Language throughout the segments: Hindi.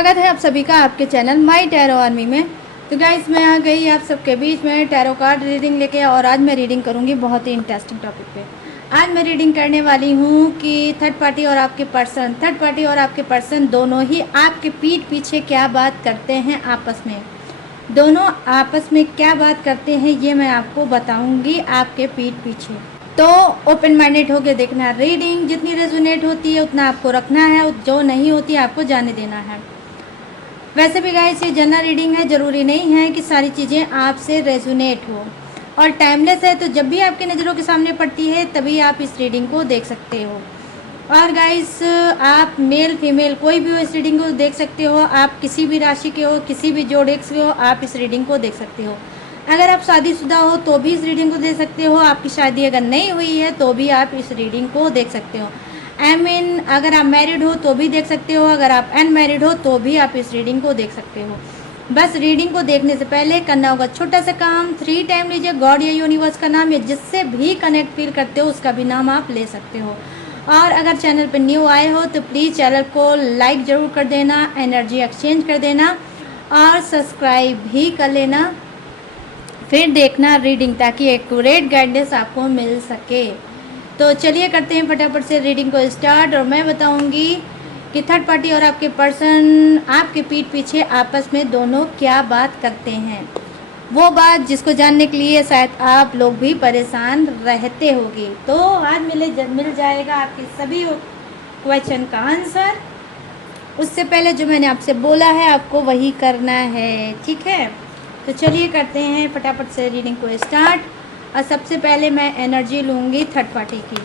स्वागत है आप सभी का आपके चैनल माय टैरो आर्मी में। तो गाइस मैं आ गई आप सबके बीच में टैरो कार्ड रीडिंग लेके, और आज मैं रीडिंग करूंगी बहुत ही इंटरेस्टिंग टॉपिक पे। आज मैं रीडिंग करने वाली हूँ कि थर्ड पार्टी और आपके पर्सन दोनों ही आपके पीठ पीछे क्या बात करते हैं आपस में। दोनों आपस में क्या बात करते हैं ये मैं आपको बताऊंगी आपके पीठ पीछे। तो ओपन माइंडेड होकर देखना। रीडिंग जितनी रेजोनेट होती है उतना आपको रखना है, जो नहीं होती आपको जाने देना है। वैसे भी गाइस ये जनरल रीडिंग है, ज़रूरी नहीं है कि सारी चीज़ें आपसे रेजोनेट हो, और टाइमलेस है, तो जब भी आपकी नज़रों के सामने पड़ती है तभी आप इस रीडिंग को देख सकते हो। और गाइस आप मेल फीमेल कोई भी हो इस रीडिंग को देख सकते हो। आप किसी भी राशि के हो, किसी भी जोड़े से हो, आप इस रीडिंग को देख सकते हो। अगर आप शादीशुदा हो तो भी इस रीडिंग को देख सकते हो। आपकी शादी अगर नहीं हुई है तो भी आप इस रीडिंग को देख सकते हो। अगर आप मैरिड हो तो भी देख सकते हो। अगर आप अनमैरिड हो तो भी आप इस रीडिंग को देख सकते हो। बस रीडिंग को देखने से पहले करना होगा छोटा सा काम। 3 टाइम लीजिए गॉड या यूनिवर्स का नाम, या जिससे भी कनेक्ट फील करते हो उसका भी नाम आप ले सकते हो। और अगर चैनल पर न्यू आए हो तो प्लीज़ चैनल को लाइक ज़रूर कर देना, एनर्जी एक्सचेंज कर देना, और सब्सक्राइब भी कर लेना। फिर देखना रीडिंग, ताकि एक्यूरेट गाइडेंस आपको मिल सके। तो चलिए करते हैं फटाफट से रीडिंग को स्टार्ट। और मैं बताऊंगी कि थर्ड पार्टी और आपके पर्सन आपके पीठ पीछे आपस में दोनों क्या बात करते हैं। वो बात जिसको जानने के लिए शायद आप लोग भी परेशान रहते होंगे। तो आज मिल जाएगा आपके सभी क्वेश्चन का आंसर। उससे पहले जो मैंने आपसे बोला है आपको वही करना है, ठीक है। तो चलिए करते हैं फटाफट से रीडिंग को स्टार्ट। और सबसे पहले मैं एनर्जी लूँगी थर्ड पार्टी की।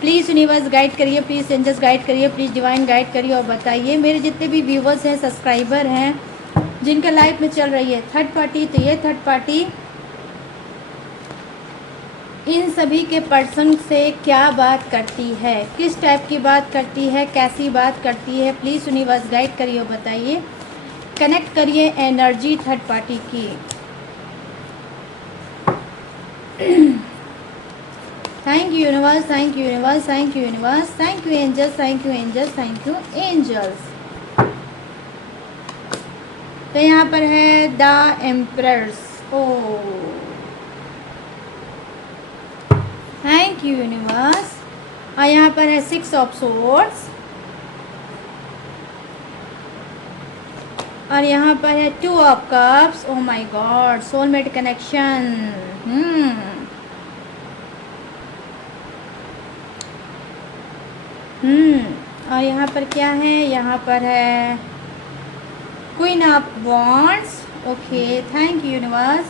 प्लीज़ यूनिवर्स गाइड करिए, प्लीज़ एंजल्स गाइड करिए, प्लीज़ डिवाइन गाइड करिए, और बताइए मेरे जितने भी व्यूवर्स हैं, सब्सक्राइबर हैं, जिनके लाइफ में चल रही है थर्ड पार्टी, तो ये थर्ड पार्टी इन सभी के पर्सन से क्या बात करती है, किस टाइप की बात करती है, कैसी बात करती है। प्लीज़ यूनिवर्स गाइड करिए और बताइए। कनेक्ट करिए एनर्जी थर्ड पार्टी की। Thank you universe, thank you universe, thank you universe, thank you angels, thank you angels, thank you angels. तो यहाँ पर है the emperors. Oh thank you universe. और यहाँ पर है 6 ऑफ सोर्ड्स, और यहाँ पर है 2 of cups. Oh my God, soulmate connection. और यहाँ पर क्या है, यहाँ पर है queen of wands. Okay, thank you universe.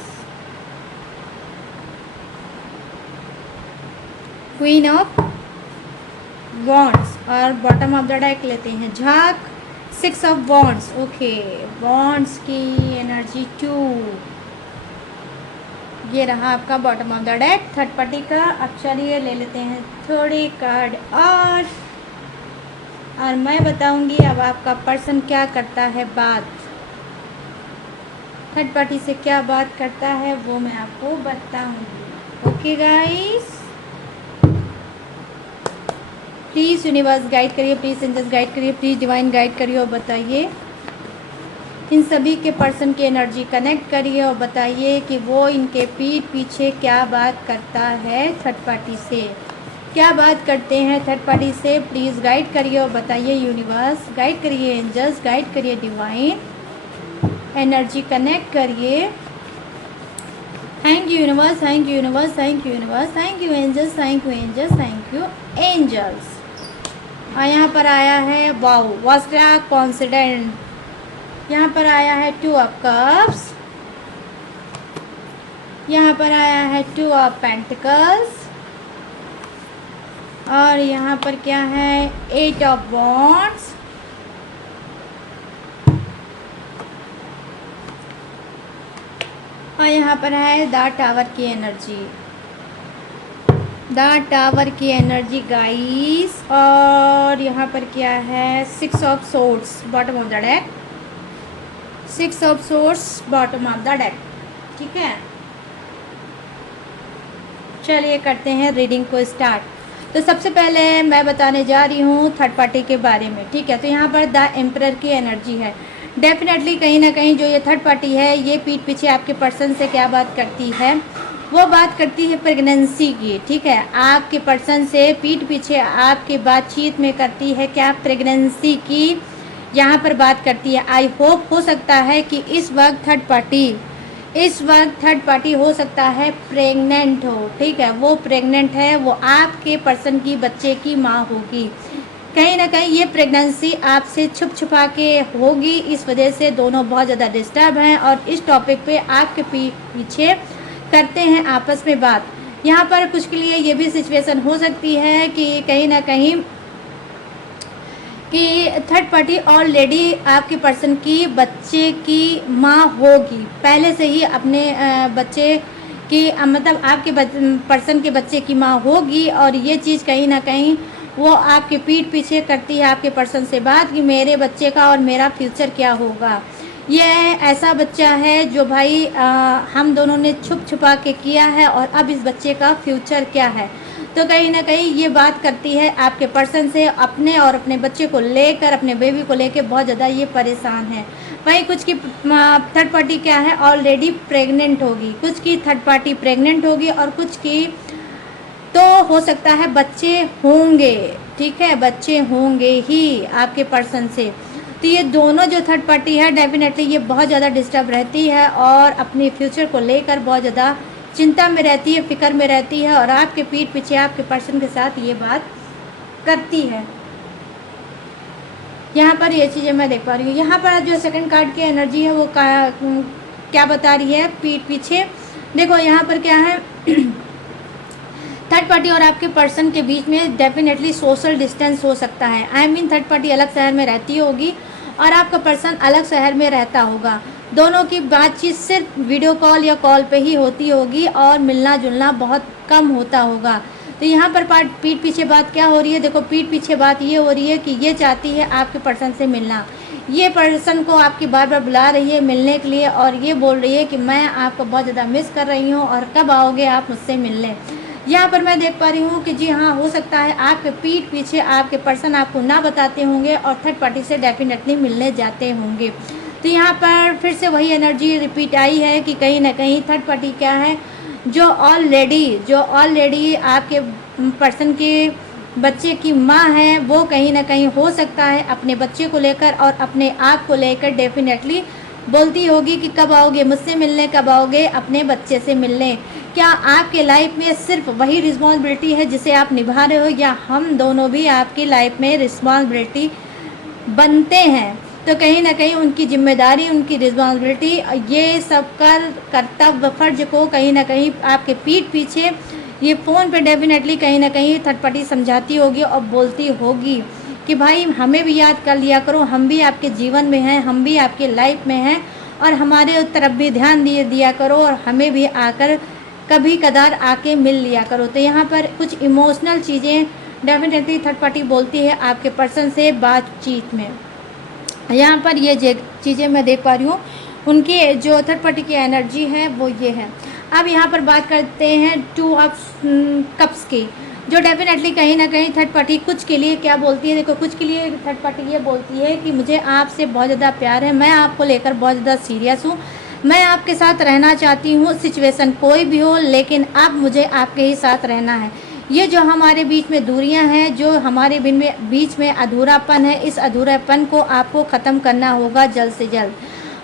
Queen of wands, और बॉटम ऑफ द डेक लेते हैं झाक 6 ऑफ वॉन्ड्स। ओके, वॉन्ड्स की एनर्जी 2, ये रहा आपका bottom of the deck third party का। अब चलिए ले लेते हैं थोड़ी कार्ड, और मैं बताऊंगी अब आपका पर्सन क्या करता है बात, थर्ड पार्टी से क्या बात करता है वो मैं आपको बताऊंगी। Okay guys, please universe guide करिए, प्लीज़ एंजल्स गाइड करिए, प्लीज़ डिवाइन गाइड करिए, और बताइए इन सभी के पर्सन की एनर्जी कनेक्ट करिए, और बताइए कि वो इनके पीठ पीछे क्या बात करता है थर्ड पार्टी से, क्या बात करते हैं थर्ड पार्टी से। प्लीज़ गाइड करिए और बताइए यूनिवर्स गाइड करिए, एंजल्स गाइड करिए, डिवाइन एनर्जी कनेक्ट करिए। Thank you universe, thank you universe, thank you universe, thank you angels, thank you angels, thank you angels. और यहाँ पर आया है वाओ वास्ट्रा कॉन्फिडेंट। यहाँ पर आया है 2 ऑफ कप्स, यहाँ पर आया है 2 ऑफ पेंटिकल्स, और यहाँ पर क्या है 8 ऑफ वॉन्ड्स, और यहाँ पर है द टावर की एनर्जी, द टावर की एनर्जी गाइस। और यहाँ पर क्या है 6 of swords bottom of the deck, 6 of swords bottom of the deck, ठीक है। चलिए करते हैं रीडिंग को स्टार्ट। तो सबसे पहले मैं बताने जा रही हूँ थर्ड पार्टी के बारे में, ठीक है। तो यहाँ पर द एम्परर की एनर्जी है। डेफिनेटली कहीं ना कहीं जो ये थर्ड पार्टी है ये पीठ पीछे आपके पर्सन से क्या बात करती है, वो बात करती है प्रेगनेंसी की, ठीक है। आपके पर्सन से पीठ पीछे आपके बातचीत में करती है क्या, प्रेगनेंसी की यहाँ पर बात करती है। आई होप हो सकता है कि इस वक्त थर्ड पार्टी हो सकता है प्रेग्नेंट हो, ठीक है। वो प्रेग्नेंट है, वो आपके पर्सन की बच्चे की माँ होगी। कहीं ना कहीं ये प्रेगनेंसी आपसे छुप छुपा के होगी, इस वजह से दोनों बहुत ज़्यादा डिस्टर्ब हैं और इस टॉपिक पे आपके पीछे करते हैं आपस में बात। यहाँ पर कुछ के लिए ये भी सिचुएशन हो सकती है कि कहीं ना कहीं कि थर्ड पार्टी ऑलरेडी आपके पर्सन की बच्चे की माँ होगी, पहले से ही अपने बच्चे की मतलब आपके पर्सन के बच्चे की माँ होगी। और ये चीज़ कहीं ना कहीं वो आपके पीठ पीछे करती है आपके पर्सन से बात कि मेरे बच्चे का और मेरा फ्यूचर क्या होगा। ये ऐसा बच्चा है जो भाई हम दोनों ने छुप छुपा के किया है और अब इस बच्चे का फ्यूचर क्या है। तो कहीं ना कहीं ये बात करती है आपके पर्सन से, अपने और अपने बच्चे को लेकर, अपने बेबी को लेकर बहुत ज़्यादा ये परेशान है। वहीं कुछ की थर्ड पार्टी क्या है, ऑलरेडी प्रेग्नेंट होगी, कुछ की थर्ड पार्टी प्रेग्नेंट होगी और कुछ की तो हो सकता है बच्चे होंगे, ठीक है, बच्चे होंगे ही आपके पर्सन से। तो ये दोनों जो थर्ड पार्टी है डेफिनेटली ये बहुत ज़्यादा डिस्टर्ब रहती है और अपने फ्यूचर को लेकर बहुत ज़्यादा चिंता में रहती है, फिक्र में रहती है और आपके पीठ पीछे आपके पर्सन के साथ ये बात करती है। यहाँ पर ये चीज़ें मैं देख पा रही हूँ। यहाँ पर जो सेकंड कार्ड की एनर्जी है वो क्या बता रही है पीठ पीछे, देखो यहाँ पर क्या है थर्ड पार्टी और आपके पर्सन के बीच में डेफिनेटली सोशल डिस्टेंस हो सकता है। आई मीन थर्ड पार्टी अलग शहर में रहती होगी और आपका पर्सन अलग शहर में रहता होगा। दोनों की बातचीत सिर्फ वीडियो कॉल या कॉल पे ही होती होगी और मिलना जुलना बहुत कम होता होगा। तो यहाँ पर पीठ पीछे बात क्या हो रही है, देखो पीठ पीछे बात ये हो रही है कि ये चाहती है आपके पर्सन से मिलना। ये पर्सन को आपकी बार बार बुला रही है मिलने के लिए और ये बोल रही है कि मैं आपको बहुत ज़्यादा मिस कर रही हूँ और कब आओगे आप मुझसे मिलने। यहाँ पर मैं देख पा रही हूँ कि जी हाँ, हो सकता है आपके पीठ पीछे आपके पर्सन आपको ना बताते होंगे और थर्ड पार्टी से डेफिनेटली मिलने जाते होंगे। तो यहाँ पर फिर से वही एनर्जी रिपीट आई है कि कहीं ना कहीं थर्ड पार्टी क्या है, जो ऑलरेडी आपके पर्सन के बच्चे की माँ है, वो कहीं ना कहीं हो सकता है अपने बच्चे को लेकर और अपने आप को लेकर डेफिनेटली बोलती होगी कि कब आओगे मुझसे मिलने, कब आओगे अपने बच्चे से मिलने। क्या आपके लाइफ में सिर्फ वही रिस्पॉन्सिबिलिटी है जिसे आप निभा रहे हो या हम दोनों भी आपकी लाइफ में रिस्पॉन्सिबिलिटी बनते हैं। तो कहीं ना कहीं उनकी जिम्मेदारी, उनकी रिस्पॉन्सिबिलिटी, ये सब कर्तव्य फर्ज को कहीं ना कहीं आपके पीठ पीछे ये फ़ोन पे डेफिनेटली कहीं ना कहीं थर्ड पार्टी समझाती होगी और बोलती होगी कि भाई हमें भी याद कर लिया करो, हम भी आपके जीवन में हैं, हम भी आपके लाइफ में हैं और हमारे तरफ भी ध्यान दिया करो और हमें भी आकर कभी कदार आके मिल लिया करो। तो यहाँ पर कुछ इमोशनल चीज़ें डेफिनेटली थर्ड पार्टी बोलती है आपके पर्सन से बातचीत में। यहाँ पर ये चीज़ें मैं देख पा रही हूँ, उनकी जो थर्ड पार्टी की एनर्जी है वो ये है। अब यहाँ पर बात करते हैं टू ऑफ कप्स की, जो डेफिनेटली कहीं ना कहीं थर्ड पार्टी कुछ के लिए क्या बोलती है, देखो कुछ के लिए थर्ड पार्टी ये बोलती है कि मुझे आपसे बहुत ज़्यादा प्यार है, मैं आपको लेकर बहुत ज़्यादा सीरियस हूँ, मैं आपके साथ रहना चाहती हूँ, सिचुएशन कोई भी हो लेकिन अब मुझे आपके ही साथ रहना है। ये जो हमारे बीच में दूरियां हैं, जो हमारे बीच में अधूरापन है, इस अधूरापन को आपको ख़त्म करना होगा जल्द से जल्द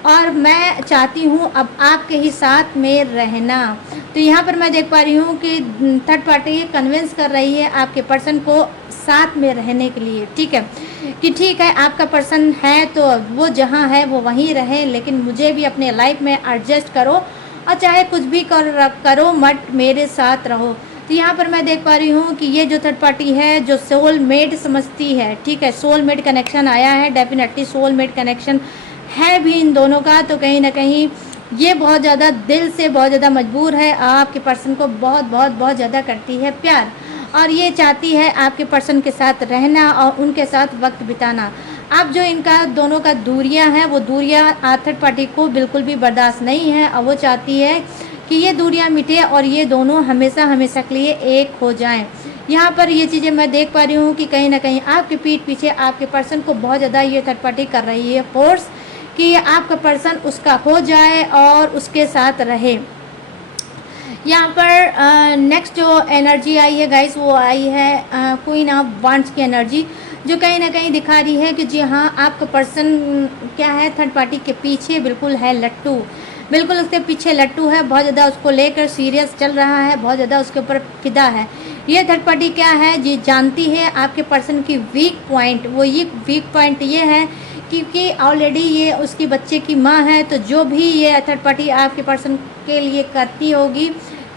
और मैं चाहती हूँ अब आपके ही साथ में रहना। तो यहाँ पर मैं देख पा रही हूँ कि थर्ड पार्टी कन्विंस कर रही है आपके पर्सन को साथ में रहने के लिए, ठीक है, कि ठीक है आपका पर्सन है तो वो जहाँ है वो वहीं रहे, लेकिन मुझे भी अपने लाइफ में एडजस्ट करो और चाहे कुछ भी करो मत मेरे साथ रहो। तो यहाँ पर मैं देख पा रही हूँ कि ये जो थर्ड पार्टी है जो सोलमेट समझती है, ठीक है, सोलमेट कनेक्शन आया है, डेफिनेटली सोलमेट कनेक्शन है भी इन दोनों का। तो कहीं ना कहीं ये बहुत ज़्यादा दिल से बहुत ज़्यादा मजबूर है, आपके पर्सन को बहुत बहुत बहुत ज़्यादा करती है प्यार और ये चाहती है आपके पर्सन के साथ रहना और उनके साथ वक्त बिताना। अब जो इनका दोनों का दूरियां हैं वो दूरियां थर्ड पार्टी को बिल्कुल भी बर्दाश्त नहीं है और वो चाहती है कि ये दूरियां मिटे और ये दोनों हमेशा हमेशा के लिए एक हो जाएं। यहाँ पर ये चीज़ें मैं देख पा रही हूँ कि कहीं ना कहीं आपके पीठ पीछे आपके पर्सन को बहुत ज़्यादा ये थर्ड पार्टी कर रही है फोर्स कि आपका पर्सन उसका हो जाए और उसके साथ रहे। यहाँ पर नेक्स्ट जो एनर्जी आई है गाइस, वो आई है क्वीन ऑफ वांड्स की एनर्जी, जो कहीं ना कहीं दिखा रही है कि जी हाँ, आपका पर्सन क्या है, थर्ड पार्टी के पीछे बिल्कुल है लट्टू, बिल्कुल उसके पीछे लट्टू है, बहुत ज़्यादा उसको लेकर सीरियस चल रहा है, बहुत ज़्यादा उसके ऊपर फिदा है। ये थर्ड पार्टी क्या है जी, जानती है आपके पर्सन की वीक पॉइंट। वो ये वीक पॉइंट ये है क्योंकि ऑलरेडी ये उसकी बच्चे की माँ है, तो जो भी ये थर्ड पार्टी आपके पर्सन के लिए करती होगी,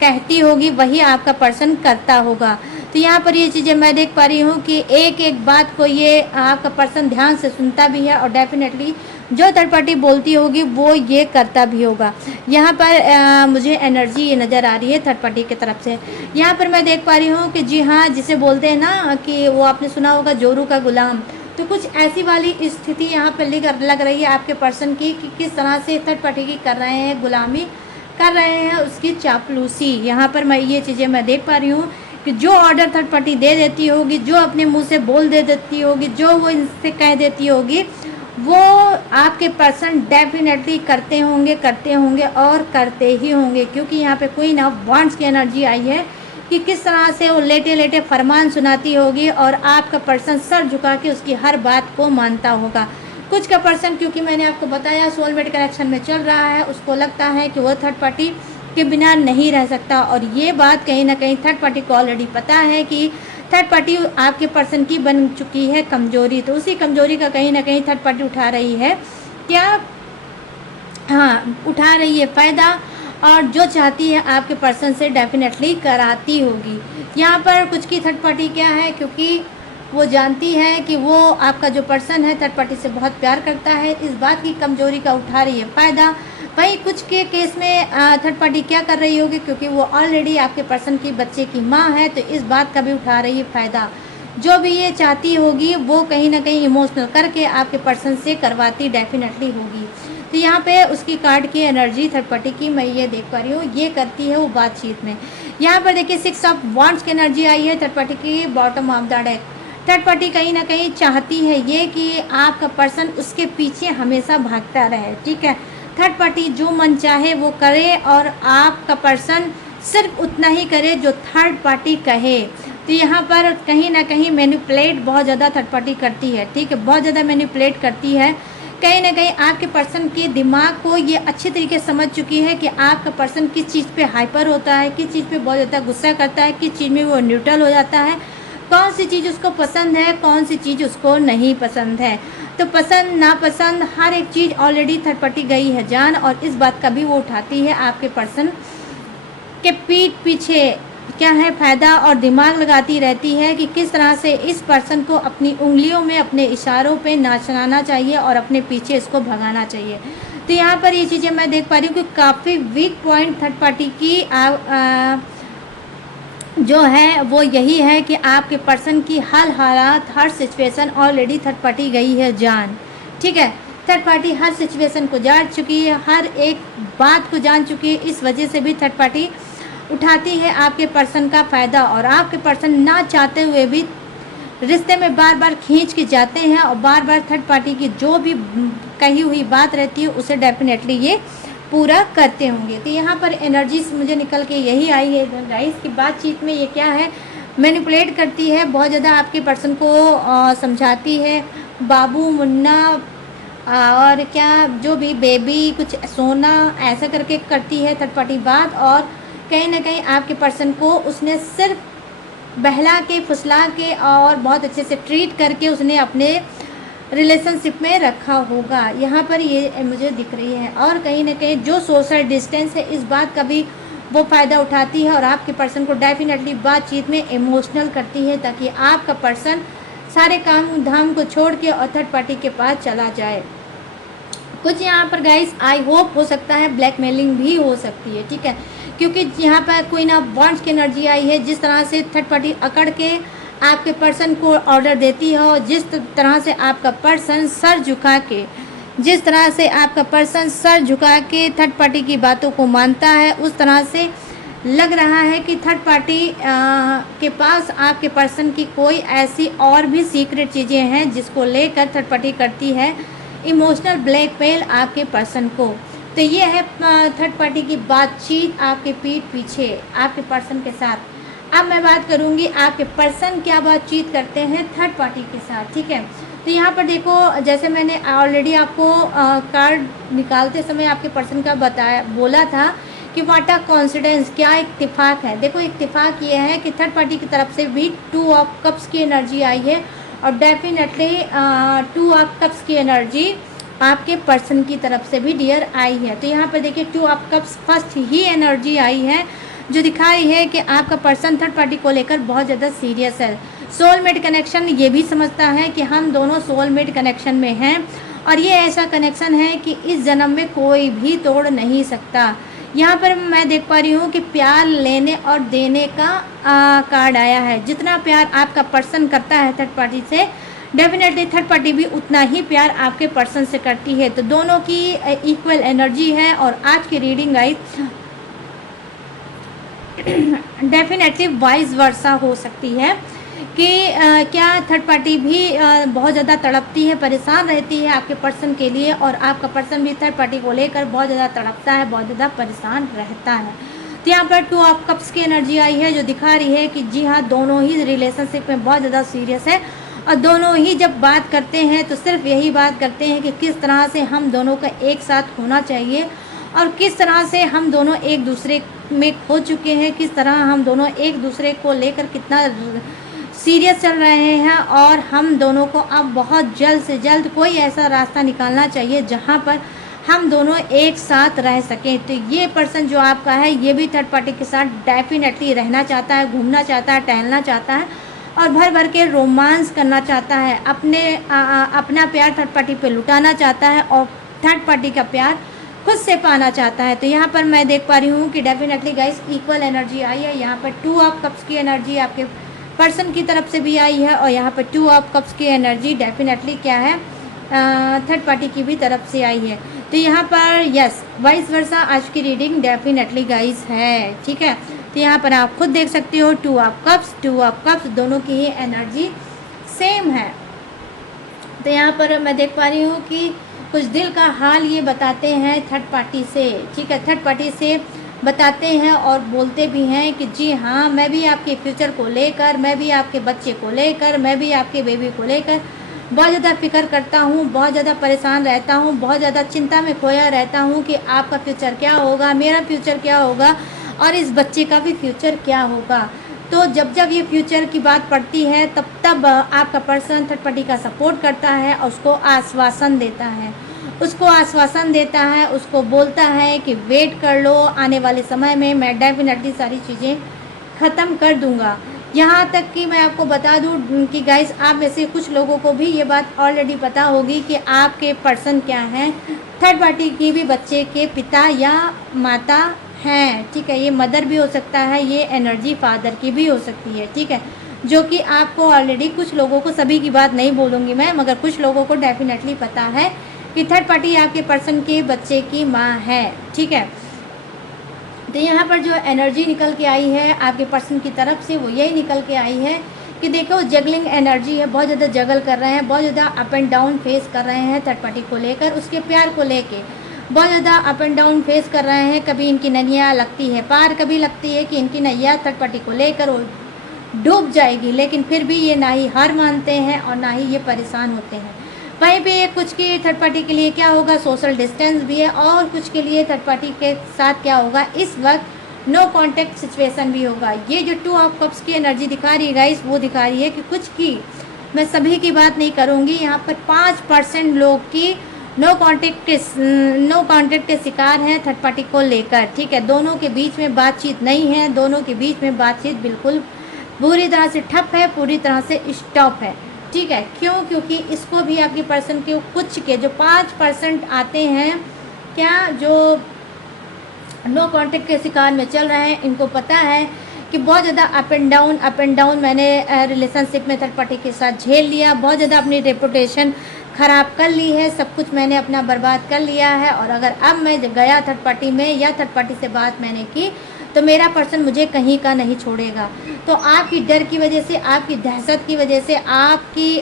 कहती होगी, वही आपका पर्सन करता होगा। तो यहाँ पर ये चीज़ें मैं देख पा रही हूँ कि एक एक बात को ये आपका पर्सन ध्यान से सुनता भी है और डेफिनेटली जो थर्ड पार्टी बोलती होगी वो ये करता भी होगा। यहाँ पर मुझे एनर्जी ये नज़र आ रही है थर्ड पार्टी की तरफ से। यहाँ पर मैं देख पा रही हूँ कि जी हाँ, जिसे बोलते हैं ना कि वो आपने सुना होगा जोरू का गुलाम, तो कुछ ऐसी वाली स्थिति यहाँ पर लग रही है आपके पर्सन की कि किस तरह से थर्ड पार्टी की कर रहे हैं, गुलामी कर रहे हैं, उसकी चापलूसी। यहाँ पर मैं ये चीज़ें मैं देख पा रही हूँ कि जो ऑर्डर थर्ड पार्टी दे देती होगी, जो अपने मुंह से बोल दे देती होगी, जो वो इनसे कह देती होगी, वो आपके पर्सन डेफिनेटली करते होंगे और करते ही होंगे। क्योंकि यहाँ पे क्वीन ऑफ वांड्स की एनर्जी आई है कि किस तरह से वो लेटे लेटे फरमान सुनाती होगी और आपका पर्सन सर झुका के उसकी हर बात को मानता होगा। कुछ का पर्सन, क्योंकि मैंने आपको बताया सोलमेट कनेक्शन में चल रहा है, उसको लगता है कि वो थर्ड पार्टी के बिना नहीं रह सकता, और ये बात कहीं ना कहीं थर्ड पार्टी को ऑलरेडी पता है कि थर्ड पार्टी आपके पर्सन की बन चुकी है कमजोरी। तो उसी कमजोरी का कहीं ना कहीं थर्ड पार्टी उठा रही है क्या, हाँ, उठा रही है फ़ायदा, और जो चाहती है आपके पर्सन से डेफिनेटली कराती होगी। यहाँ पर कुछ की थर्ड पार्टी क्या है, क्योंकि वो जानती है कि वो आपका जो पर्सन है थर्ड पार्टी से बहुत प्यार करता है, इस बात की कमजोरी का उठा रही है फ़ायदा। वहीं कुछ के केस में थर्ड पार्टी क्या कर रही होगी, क्योंकि वो ऑलरेडी आपके पर्सन की बच्चे की माँ है, तो इस बात का भी उठा रही है फ़ायदा। जो भी ये चाहती होगी वो कहीं ना कहीं इमोशनल करके आपके पर्सन से करवाती डेफिनेटली होगी। तो यहाँ पे उसकी कार्ड की एनर्जी थर्ड पार्टी की मैं ये देख पा रही हूँ, ये करती है वो बातचीत में। यहाँ पर देखिए 6 ऑफ वांड्स की एनर्जी आई है थर्ड पार्टी की bottom of the deck. Third party कहीं ना कहीं चाहती है ये कि आपका पर्सन उसके पीछे हमेशा भागता रहे, ठीक है। थर्ड पार्टी जो मन चाहे वो करे और आपका पर्सन सिर्फ उतना ही करे जो थर्ड पार्टी कहे। तो यहाँ पर कहीं ना कहीं मैनिपुलेट बहुत ज़्यादा थर्ड पार्टी करती है, ठीक है, बहुत ज़्यादा मैनिपुलेट करती है। कहीं ना कहीं आपके पर्सन के दिमाग को ये अच्छे तरीके समझ चुकी है कि आपका पर्सन किस चीज़ पे हाइपर होता है, किस चीज़ पे बहुत ज़्यादा गुस्सा करता है, किस चीज़ में वो न्यूट्रल हो जाता है, कौन सी चीज़ उसको पसंद है, कौन सी चीज़ उसको नहीं पसंद है। तो पसंद नापसंद हर एक चीज़ ऑलरेडी थर्ड पार्टी गई है जान, और इस बात का भी वो उठाती है आपके पर्सन के पीठ पीछे क्या है फ़ायदा, और दिमाग लगाती रहती है कि किस तरह से इस पर्सन को अपनी उंगलियों में अपने इशारों पे नाचना चाहिए और अपने पीछे इसको भगाना चाहिए। तो यहाँ पर ये चीज़ें मैं देख पा रही हूँ कि काफ़ी वीक पॉइंट थर्ड पार्टी की जो है वो यही है कि आपके पर्सन की हर हालात, हर सिचुएशन ऑलरेडी थर्ड पार्टी गई है जान, ठीक है। थर्ड पार्टी हर सिचुएशन को जान चुकी है, हर एक बात को जान चुकी है, इस वजह से भी थर्ड पार्टी उठाती है आपके पर्सन का फ़ायदा, और आपके पर्सन ना चाहते हुए भी रिश्ते में बार बार खींच के जाते हैं और बार बार थर्ड पार्टी की जो भी कही हुई बात रहती है उसे डेफिनेटली ये पूरा करते होंगे। तो यहाँ पर एनर्जी मुझे निकल के यही आई है गाइस की बातचीत में ये क्या है, मैनिपुलेट करती है बहुत ज़्यादा आपके पर्सन को, समझाती है बाबू मुन्ना और क्या जो भी बेबी कुछ सोना ऐसा करके करती है थर्ड पार्टी बात, और कहीं ना कहीं आपके पर्सन को उसने सिर्फ बहला के फुसला के और बहुत अच्छे से ट्रीट करके उसने अपने रिलेशनशिप में रखा होगा। यहाँ पर ये मुझे दिख रही है, और कहीं ना कहीं जो सोशल डिस्टेंस है इस बात का भी वो फ़ायदा उठाती है और आपके पर्सन को डेफिनेटली बातचीत में इमोशनल करती है ताकि आपका पर्सन सारे काम धाम को छोड़ के और थर्ड पार्टी के पास चला जाए। कुछ यहाँ पर गाइस आई होप हो सकता है ब्लैकमेलिंग भी हो सकती है, ठीक है, क्योंकि यहाँ पर क्वीन ऑफ वांड्स की एनर्जी आई है। जिस तरह से थर्ड पार्टी अकड़ के आपके पर्सन को ऑर्डर देती है और जिस तरह से आपका पर्सन सर झुका के थर्ड पार्टी की बातों को मानता है, उस तरह से लग रहा है कि थर्ड पार्टी के पास आपके पर्सन की कोई ऐसी और भी सीक्रेट चीज़ें हैं जिसको लेकर थर्ड पार्टी करती है इमोशनल ब्लैकमेल आपके पर्सन को। तो ये है थर्ड पार्टी की बातचीत आपके पीठ पीछे आपके पर्सन के साथ। अब मैं बात करूँगी आपके पर्सन क्या बातचीत करते हैं थर्ड पार्टी के साथ, ठीक है। तो यहाँ पर देखो, जैसे मैंने ऑलरेडी आपको कार्ड निकालते समय आपके पर्सन का बोला था कि व्हाट अ कॉन्सिडेंस, क्या इत्तेफाक है। देखो इत्तेफाक ये है कि थर्ड पार्टी की तरफ से भी 2 ऑफ कप्स की एनर्जी आई है और डेफिनेटली 2 ऑफ कप्स की एनर्जी आपके पर्सन की तरफ से भी डियर आई है। तो यहाँ पर देखिए 2 ऑफ कप्स फर्स्ट ही एनर्जी आई है जो दिखा रही है कि आपका पर्सन थर्ड पार्टी को लेकर बहुत ज़्यादा सीरियस है। सोलमेट कनेक्शन ये भी समझता है कि हम दोनों सोलमेट कनेक्शन में हैं और ये ऐसा कनेक्शन है कि इस जन्म में कोई भी तोड़ नहीं सकता। यहाँ पर मैं देख पा रही हूँ कि प्यार लेने और देने का कार्ड आया है। जितना प्यार आपका पर्सन करता है थर्ड पार्टी से, डेफिनेटली थर्ड पार्टी भी उतना ही प्यार आपके पर्सन से करती है। तो दोनों की इक्वल एनर्जी है और आज की reading I definitely vice versa हो सकती है कि क्या थर्ड पार्टी भी बहुत ज़्यादा तड़पती है, परेशान रहती है आपके पर्सन के लिए और आपका पर्सन भी थर्ड पार्टी को लेकर बहुत ज़्यादा तड़पता है, बहुत ज़्यादा परेशान रहता है। तो यहाँ पर 2 ऑफ कप्स की एनर्जी आई है जो दिखा रही है कि जी हाँ, दोनों ही रिलेशनशिप में बहुत ज़्यादा सीरियस है और दोनों ही जब बात करते हैं तो सिर्फ यही बात करते हैं कि किस तरह से हम दोनों का एक साथ होना चाहिए और किस तरह से हम दोनों एक दूसरे में खो चुके हैं, किस तरह हम दोनों एक दूसरे को लेकर कितना सीरियस चल रहे हैं और हम दोनों को अब बहुत जल्द से जल्द कोई ऐसा रास्ता निकालना चाहिए जहां पर हम दोनों एक साथ रह सकें। तो ये पर्सन जो आपका है ये भी थर्ड पार्टी के साथ डेफिनेटली रहना चाहता है, घूमना चाहता है, टहलना चाहता है और भर भर के रोमांस करना चाहता है, अपना प्यार थर्ड पार्टी पे लुटाना चाहता है और थर्ड पार्टी का प्यार खुद से पाना चाहता है। तो यहाँ पर मैं देख पा रही हूँ कि डेफिनेटली गाइस इक्वल एनर्जी आई है। यहाँ पर 2 ऑफ कप्स की एनर्जी आपके पर्सन की तरफ से भी आई है और यहाँ पर 2 ऑफ कप्स की एनर्जी डेफिनेटली क्या है थर्ड पार्टी की भी तरफ से आई है। तो यहाँ पर यस वाइस वर्सा आज की रीडिंग डेफिनेटली गाइस है, ठीक है। तो यहाँ पर आप खुद देख सकते हो 2 ऑफ कप्स दोनों की ही एनर्जी सेम है। तो यहाँ पर मैं देख पा रही हूँ कि कुछ दिल का हाल ये बताते हैं थर्ड पार्टी से, ठीक है। थर्ड पार्टी से बताते हैं और बोलते भी हैं कि जी हाँ, मैं भी आपके फ्यूचर को लेकर, मैं भी आपके बच्चे को लेकर, मैं भी आपके बेबी को लेकर बहुत ज़्यादा फिक्र करता हूँ, बहुत ज़्यादा परेशान रहता हूँ, बहुत ज़्यादा चिंता में खोया रहता हूँ कि आपका फ्यूचर क्या होगा, मेरा फ्यूचर क्या होगा और इस बच्चे का भी फ्यूचर क्या होगा। तो जब जब ये फ्यूचर की बात पड़ती है तब तब आपका पर्सन थर्ड पार्टी का सपोर्ट करता है और उसको आश्वासन देता है, उसको बोलता है कि वेट कर लो, आने वाले समय में मैं डेफिनेटली सारी चीज़ें ख़त्म कर दूंगा। यहाँ तक कि मैं आपको बता दूं कि गाइस आप में से कुछ लोगों को भी ये बात ऑलरेडी पता होगी कि आपके पर्सन क्या हैं, थर्ड पार्टी की भी बच्चे के पिता या माता हैं, ठीक है। ये मदर भी हो सकता है, ये एनर्जी फादर की भी हो सकती है, ठीक है। जो कि आपको ऑलरेडी कुछ लोगों को, सभी की बात नहीं बोलूँगी मैं, मगर कुछ लोगों को डेफिनेटली पता है कि थर्ड पार्टी आपके पर्सन के बच्चे की माँ है, ठीक है। तो यहाँ पर जो एनर्जी निकल के आई है आपके पर्सन की तरफ से वो यही निकल के आई है कि देखो जगलिंग एनर्जी है, बहुत ज़्यादा जगल कर रहे हैं, बहुत ज़्यादा अप एंड डाउन फेस कर रहे हैं थर्ड पार्टी को लेकर, उसके प्यार को लेके बहुत ज़्यादा अप एंड डाउन फेस कर रहे हैं। कभी इनकी नैया लगती है पार, कभी लगती है कि इनकी नैया थर्ड पार्टी को लेकर वो डूब जाएगी, लेकिन फिर भी ये ना ही हार मानते हैं और ना ही ये परेशान होते हैं। वहीं पे कुछ की थर्ड पार्टी के लिए क्या होगा, सोशल डिस्टेंस भी है और कुछ के लिए थर्ड पार्टी के साथ क्या होगा, इस वक्त नो कांटेक्ट सिचुएशन भी होगा। ये जो 2 ऑफ कप्स की एनर्जी दिखा रही है गाइस, वो दिखा रही है कि कुछ की, मैं सभी की बात नहीं करूँगी, यहाँ पर 5% लोग की नो कांटेक्ट के शिकार हैं थर्ड पार्टी को लेकर, ठीक है। दोनों के बीच में बातचीत नहीं है, दोनों के बीच में बातचीत बिल्कुल पूरी तरह से ठप है, पूरी तरह से स्टॉप है, ठीक है। क्यों? क्योंकि इसको भी आपके पर्सन के कुछ के जो 5% आते हैं क्या, जो नो कांटेक्ट के शिकार में चल रहे हैं, इनको पता है कि बहुत ज़्यादा अप एंड डाउन मैंने रिलेशनशिप में थर्ड पार्टी के साथ झेल लिया, बहुत ज़्यादा अपनी रेपुटेशन ख़राब कर ली है, सब कुछ मैंने अपना बर्बाद कर लिया है और अगर अब मैं गया थर्ड पार्टी में या थर्ड पार्टी से बात मैंने की तो मेरा पर्सन मुझे कहीं का नहीं छोड़ेगा। तो आपकी डर की वजह से, आपकी दहशत की वजह से, आपकी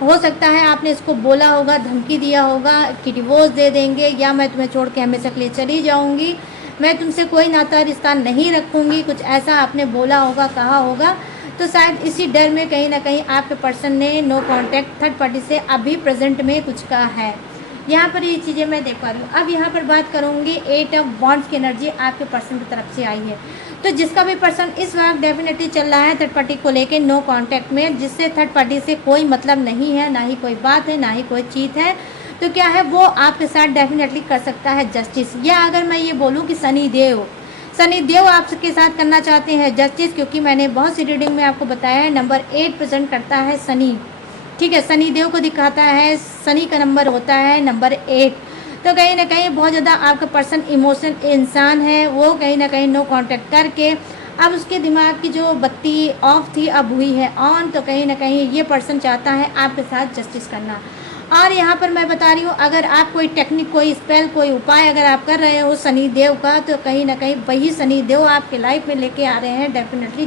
हो सकता है आपने इसको बोला होगा, धमकी दिया होगा कि डिवोर्स दे देंगे, या मैं तुम्हें छोड़ के हमेशा के लिए चली जाऊंगी, मैं तुमसे कोई नाता रिश्ता नहीं रखूंगी, कुछ ऐसा आपने बोला होगा, कहा होगा। तो शायद इसी डर में कहीं ना कहीं आपके पर्सन ने नो कांटेक्ट थर्ड पार्टी से अभी प्रेजेंट में कुछ कहा है। यहाँ पर ये चीज़ें मैं देख पा रही हूँ। अब यहाँ पर बात करूँगी 8 ऑफ वॉन्ड्स की एनर्जी आपके पर्सन की तरफ से आई है। तो जिसका भी पर्सन इस वक्त डेफिनेटली चल रहा है थर्ड पार्टी को लेके नो कांटेक्ट में, जिससे थर्ड पार्टी से कोई मतलब नहीं है, ना ही कोई बात है, ना ही कोई चीज़ है, तो क्या है वो आपके साथ डेफिनेटली कर सकता है जस्टिस। या अगर मैं ये बोलूँ कि शनि देव आपके साथ करना चाहते हैं जस्टिस, क्योंकि मैंने बहुत सी रीडिंग में आपको बताया है नंबर 8 प्रेजेंट करता है शनि, ठीक है, शनि देव को दिखाता है, शनि का नंबर होता है नंबर 8। तो कहीं ना कहीं बहुत ज़्यादा आपका पर्सन इमोशनल इंसान है, वो कहीं ना कहीं नो कांटेक्ट करके अब उसके दिमाग की जो बत्ती ऑफ थी अब हुई है ऑन। तो कहीं ना कहीं ये पर्सन चाहता है आपके साथ जस्टिस करना। और यहाँ पर मैं बता रही हूँ, अगर आप कोई टेक्निक, कोई स्पेल, कोई उपाय अगर आप कर रहे हो शनि देव का, तो कहीं ना कहीं वही शनि देव आपके लाइफ में लेके आ रहे हैं डेफिनेटली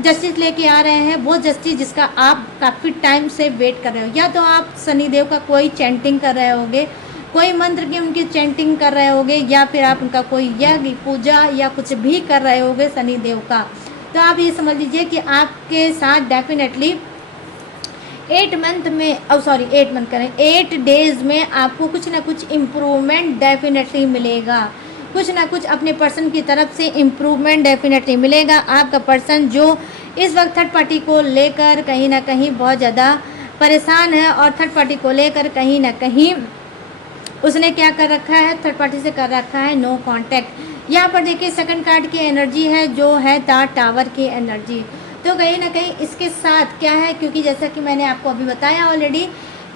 जस्टिस लेके आ रहे हैं। वो जस्टिस जिसका आप काफ़ी टाइम से वेट कर रहे हो। या तो आप शनि देव का कोई चैंटिंग कर रहे होगे, कोई मंत्र की उनकी चैंटिंग कर रहे होगे, या फिर आप उनका कोई यज्ञ पूजा या कुछ भी कर रहे होगे शनि देव का। तो आप ये समझ लीजिए कि आपके साथ डेफिनेटली 8 मंथ में 8 डेज में आपको कुछ ना कुछ इम्प्रूवमेंट डेफिनेटली मिलेगा, कुछ ना कुछ अपने पर्सन की तरफ से इम्प्रूवमेंट डेफिनेटली मिलेगा। आपका पर्सन जो इस वक्त थर्ड पार्टी को लेकर कहीं ना कहीं बहुत ज़्यादा परेशान है, और थर्ड पार्टी को लेकर कहीं ना कहीं उसने क्या कर रखा है, थर्ड पार्टी से कर रखा है नो कांटेक्ट। यहाँ पर देखिए सेकंड कार्ड की एनर्जी है जो है द टावर की एनर्जी। तो कहीं ना कहीं इसके साथ क्या है, क्योंकि जैसा कि मैंने आपको अभी बताया ऑलरेडी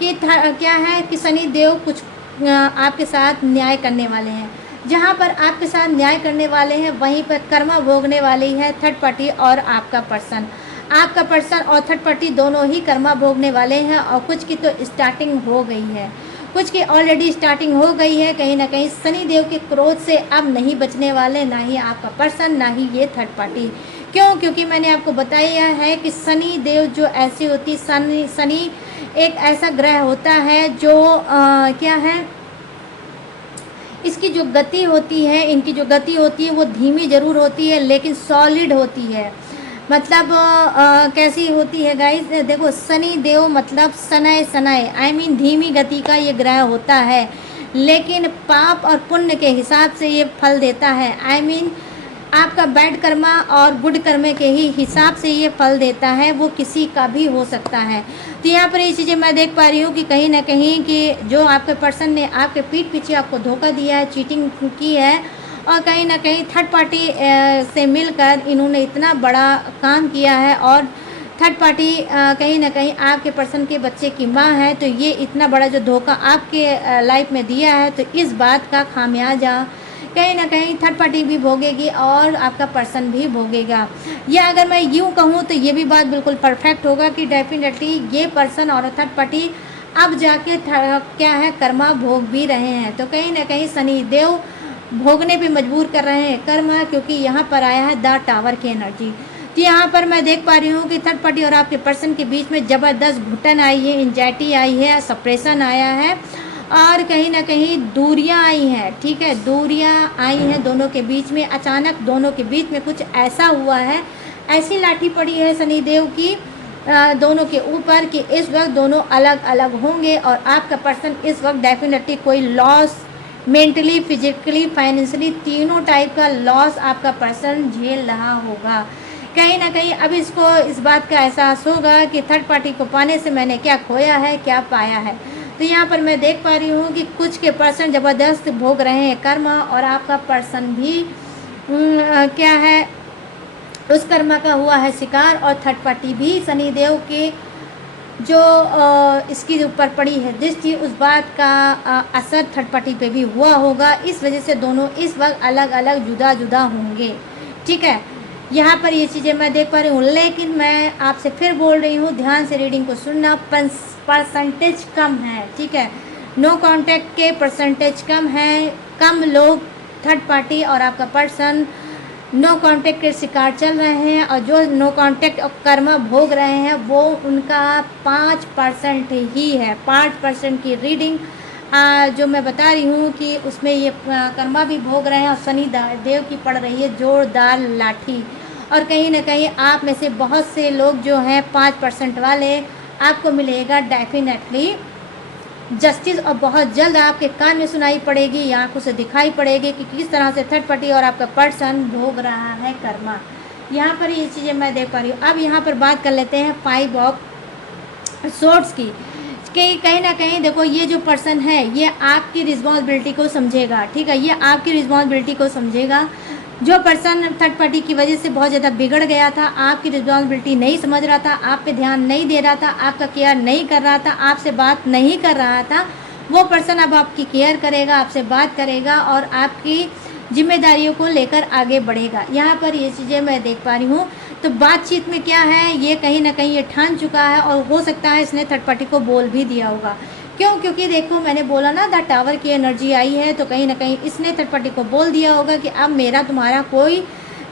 कि क्या है कि शनि देव कुछ आपके साथ न्याय करने वाले हैं। जहाँ पर आपके साथ न्याय करने वाले हैं वहीं पर कर्मा भोगने वाली है थर्ड पार्टी और आपका पर्सन। आपका पर्सन और थर्ड पार्टी दोनों ही कर्मा भोगने वाले हैं, और कुछ की तो स्टार्टिंग हो गई है, कुछ की ऑलरेडी स्टार्टिंग हो गई है। कहीं ना कहीं शनि देव के क्रोध से अब नहीं बचने वाले, ना ही आपका पर्सन, ना ही ये थर्ड पार्टी। क्यों? क्योंकि मैंने आपको बताया है कि शनि देव जो ऐसी होती, शनि एक ऐसा ग्रह होता है जो क्या है, इसकी जो गति होती है, इनकी जो गति होती है वो धीमी ज़रूर होती है लेकिन सॉलिड होती है। मतलब कैसी होती है गाइस, देखो शनि देव मतलब सनाए आई मीन धीमी गति का ये ग्रह होता है, लेकिन पाप और पुण्य के हिसाब से ये फल देता है। आई मीन आपका बैड कर्मा और गुड कर्मे के ही हिसाब से ये फल देता है, वो किसी का भी हो सकता है। तो यहाँ पर ये चीज़ें मैं देख पा रही हूँ कि कहीं ना कहीं कि जो आपके पर्सन ने आपके पीठ पीछे आपको धोखा दिया है, चीटिंग की है, और कहीं ना कहीं थर्ड पार्टी से मिलकर इन्होंने इतना बड़ा काम किया है, और थर्ड पार्टी कहीं ना कहीं आपके पर्सन के बच्चे की माँ है। तो ये इतना बड़ा जो धोखा आपके लाइफ में दिया है, तो इस बात का खामियाजा कहीं ना कहीं थर्ड पार्टी भी भोगेगी और आपका पर्सन भी भोगेगा। या अगर मैं यूँ कहूँ तो ये भी बात बिल्कुल परफेक्ट होगा कि डेफिनेटली ये पर्सन और थर्ड पार्टी अब जाके क्या है कर्मा भोग भी रहे हैं। तो कहीं ना कहीं शनि देव भोगने पे मजबूर कर रहे हैं कर्मा, क्योंकि यहाँ पर आया है द टावर की एनर्जी। तो यहाँ पर मैं देख पा रही हूँ कि थर्ड पार्टी और आपके पर्सन के बीच में ज़बरदस्त घुटन आई है, एंजाइटी आई है, सप्रेशन आया है, और कहीं ना कहीं दूरियां आई हैं। ठीक है, दूरियां आई हैं दोनों के बीच में। अचानक दोनों के बीच में कुछ ऐसा हुआ है, ऐसी लाठी पड़ी है शनि देव की दोनों के ऊपर कि इस वक्त दोनों अलग अलग होंगे, और आपका पर्सन इस वक्त डेफिनेटली कोई लॉस, मेंटली, फिजिकली, फाइनेंशियली, तीनों टाइप का लॉस आपका पर्सन झेल रहा होगा। कहीं ना कहीं अब इसको इस बात का एहसास होगा कि थर्ड पार्टी को पाने से मैंने क्या खोया है, क्या पाया है। तो यहाँ पर मैं देख पा रही हूँ कि कुछ के पर्सन ज़बरदस्त भोग रहे हैं कर्मा, और आपका पर्सन भी क्या है उस कर्मा का हुआ है शिकार, और थर्ड पार्टी भी शनि देव के जो इसकी ऊपर पड़ी है दृष्टि, उस बात का असर थर्ड पार्टी पे भी हुआ होगा। इस वजह से दोनों इस वक्त अलग अलग जुदा जुदा होंगे। ठीक है, यहाँ पर ये चीज़ें मैं देख पा रही हूँ, लेकिन मैं आपसे फिर बोल रही हूँ ध्यान से रीडिंग को सुनना। परसेंटेज कम है, ठीक है, नो कांटेक्ट के परसेंटेज कम है, कम लोग थर्ड पार्टी और आपका पर्सन नो कांटेक्ट के शिकार चल रहे हैं, और जो नो कांटेक्ट कर्मा भोग रहे हैं वो उनका 5% ही है। 5% की रीडिंग जो मैं बता रही हूँ कि उसमें ये कर्मा भी भोग रहे हैं और शनि देव की पड़ रही है जोरदार लाठी। और कहीं ना कहीं आप में से बहुत से लोग जो हैं 5% वाले, आपको मिलेगा डेफिनेटली जस्टिस, और बहुत जल्द आपके कान में सुनाई पड़ेगी या आंखों से दिखाई पड़ेगी कि किस तरह से थर्ड पार्टी और आपका पर्सन भोग रहा है कर्मा। यहाँ पर ये चीज़ें मैं देख पा रही हूँ। अब यहाँ पर बात कर लेते हैं 5 ऑफ सोर्ड्स की, कि कहीं ना कहीं देखो ये जो पर्सन है ये आपकी रिस्पॉन्सिबिलिटी को समझेगा, ठीक है, ये आपकी रिस्पॉन्सिबिलिटी को समझेगा। जो पर्सन थर्ड पार्टी की वजह से बहुत ज़्यादा बिगड़ गया था, आपकी रिस्पॉन्सिबिलिटी नहीं समझ रहा था, आप पे ध्यान नहीं दे रहा था, आपका केयर नहीं कर रहा था, आपसे बात नहीं कर रहा था, वो पर्सन अब आपकी केयर करेगा, आपसे बात करेगा और आपकी जिम्मेदारियों को लेकर आगे बढ़ेगा। यहाँ पर ये चीज़ें मैं देख पा रही हूँ। तो बातचीत में क्या है, ये कहीं ना कहीं ये ठान चुका है, और हो सकता है इसने थर्ड पार्टी को बोल भी दिया होगा। क्यों? क्योंकि देखो मैंने बोला ना द टावर की एनर्जी आई है, तो कहीं ना कहीं इसने थर्ड पार्टी को बोल दिया होगा कि अब मेरा तुम्हारा कोई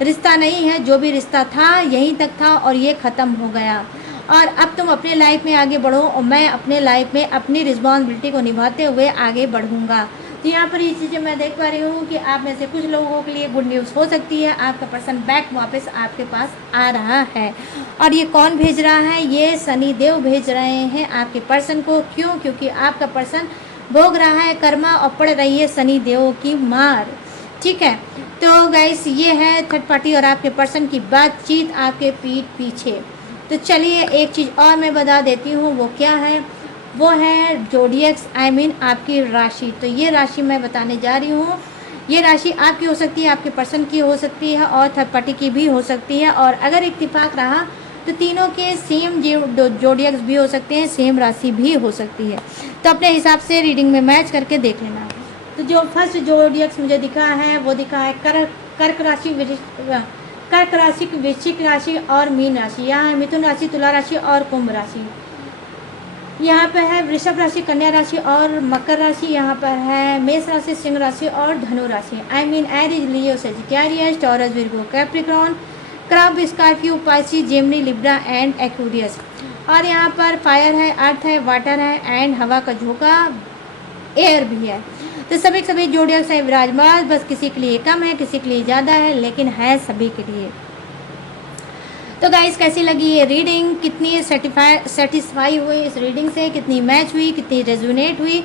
रिश्ता नहीं है, जो भी रिश्ता था यहीं तक था और ये ख़त्म हो गया, और अब तुम अपने लाइफ में आगे बढ़ो और मैं अपने लाइफ में अपनी रिस्पॉन्सिबिलिटी को निभाते हुए आगे बढ़ूँगा। तो यहाँ पर ये चीज़ें मैं देख पा रही हूँ कि आप में से कुछ लोगों के लिए गुड न्यूज़ हो सकती है, आपका पर्सन बैक वापस आपके पास आ रहा है। और ये कौन भेज रहा है? ये शनि देव भेज रहे हैं आपके पर्सन को। क्यों? क्योंकि आपका पर्सन भोग रहा है कर्मा और पड़ रही है शनि देव की मार, ठीक है। तो गाइस ये है थर्ड पार्टी और आपके पर्सन की बातचीत आपके पीठ पीछे। तो चलिए एक चीज़ और मैं बता देती हूँ, वो क्या है, वो है जोडियक्स आपकी राशि। तो ये राशि मैं बताने जा रही हूँ, ये राशि आपकी हो सकती है, आपके पर्सन की हो सकती है और थर्ड पार्टी की भी हो सकती है, और अगर इत्तेफाक रहा तो तीनों के सेम जोडियक्स भी हो सकते हैं, सेम राशि भी हो सकती है। तो अपने हिसाब से रीडिंग में मैच करके देख लेना। तो जो फर्स्ट जोडियक्स मुझे दिखा है वो दिखा है कर्क राशि, वृश्चिक राशि और मीन राशि। यहाँ है मिथुन राशि, तुला राशि और कुंभ राशि। यहाँ पर है वृषभ राशि, कन्या राशि और मकर राशि। यहाँ पर है मेष राशि, सिंह राशि और धनु राशि। Aries, Leo, Sagittarius, Taurus, Virgo, Capricorn, crab, Scorpio, Pisces, Gemini, Libra and Aquarius. और यहाँ पर फायर है, अर्थ है, वाटर है एंड हवा का झोंका, एयर भी है। तो सभी जोडियक्स है विराजमान, बस किसी के लिए कम है, किसी के लिए ज़्यादा है, लेकिन है सभी के लिए। तो गाइस कैसी लगी ये रीडिंग, कितनी सेटिस्फाई हुई इस रीडिंग से, कितनी मैच हुई, कितनी रेजोनेट हुई,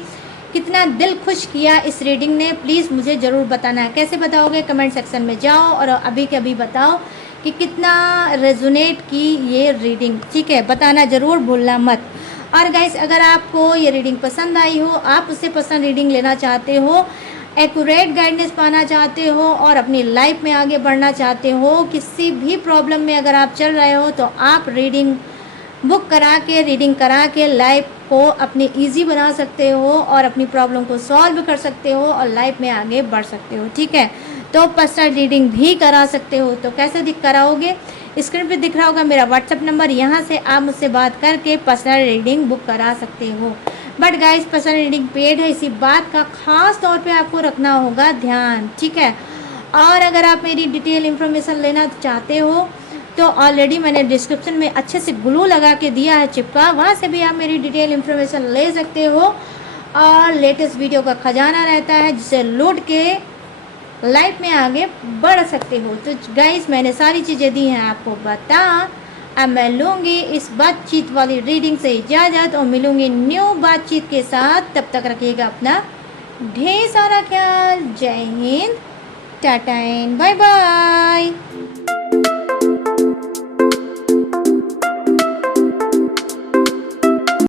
कितना दिल खुश किया इस रीडिंग ने, प्लीज़ मुझे ज़रूर बताना है। कैसे बताओगे? कमेंट सेक्शन में जाओ और अभी के अभी बताओ कि कितना रेजोनेट की ये रीडिंग, ठीक है, बताना ज़रूर भूलना मत। और गाइस अगर आपको ये रीडिंग पसंद आई हो, आप उससे पसंद रीडिंग लेना चाहते हो, एक्यूरेट गाइडेंस पाना चाहते हो और अपनी लाइफ में आगे बढ़ना चाहते हो, किसी भी प्रॉब्लम में अगर आप चल रहे हो, तो आप रीडिंग बुक करा के, रीडिंग करा के लाइफ को अपनी इजी बना सकते हो और अपनी प्रॉब्लम को सॉल्व कर सकते हो और लाइफ में आगे बढ़ सकते हो, ठीक है। तो पर्सनल रीडिंग भी करा सकते हो। तो कैसे कराओगे? स्क्रीन पे दिख रहा होगा मेरा व्हाट्सएप नंबर, यहाँ से आप मुझसे बात करके पर्सनल रीडिंग बुक करा सकते हो। But guys personal reading paid है, इसी बात का खास तौर पे आपको रखना होगा ध्यान, ठीक है। और अगर आप मेरी डिटेल इन्फॉर्मेशन लेना चाहते हो तो ऑलरेडी मैंने डिस्क्रिप्शन में अच्छे से ग्लू लगा के दिया है चिपका, वहाँ से भी आप मेरी डिटेल इन्फॉर्मेशन ले सकते हो और लेटेस्ट वीडियो का खजाना रहता है जिसे लूट के लाइफ में आगे बढ़ सकते हो। तो गाइस मैंने सारी चीज़ें दी हैं आपको बता। अब मैं लूँगी इस बातचीत वाली रीडिंग से इजाज़त और मिलूँगी न्यू बातचीत के साथ। तब तक रखिएगा अपना ढेर सारा ख्याल। जय Hind, tata and bye bye.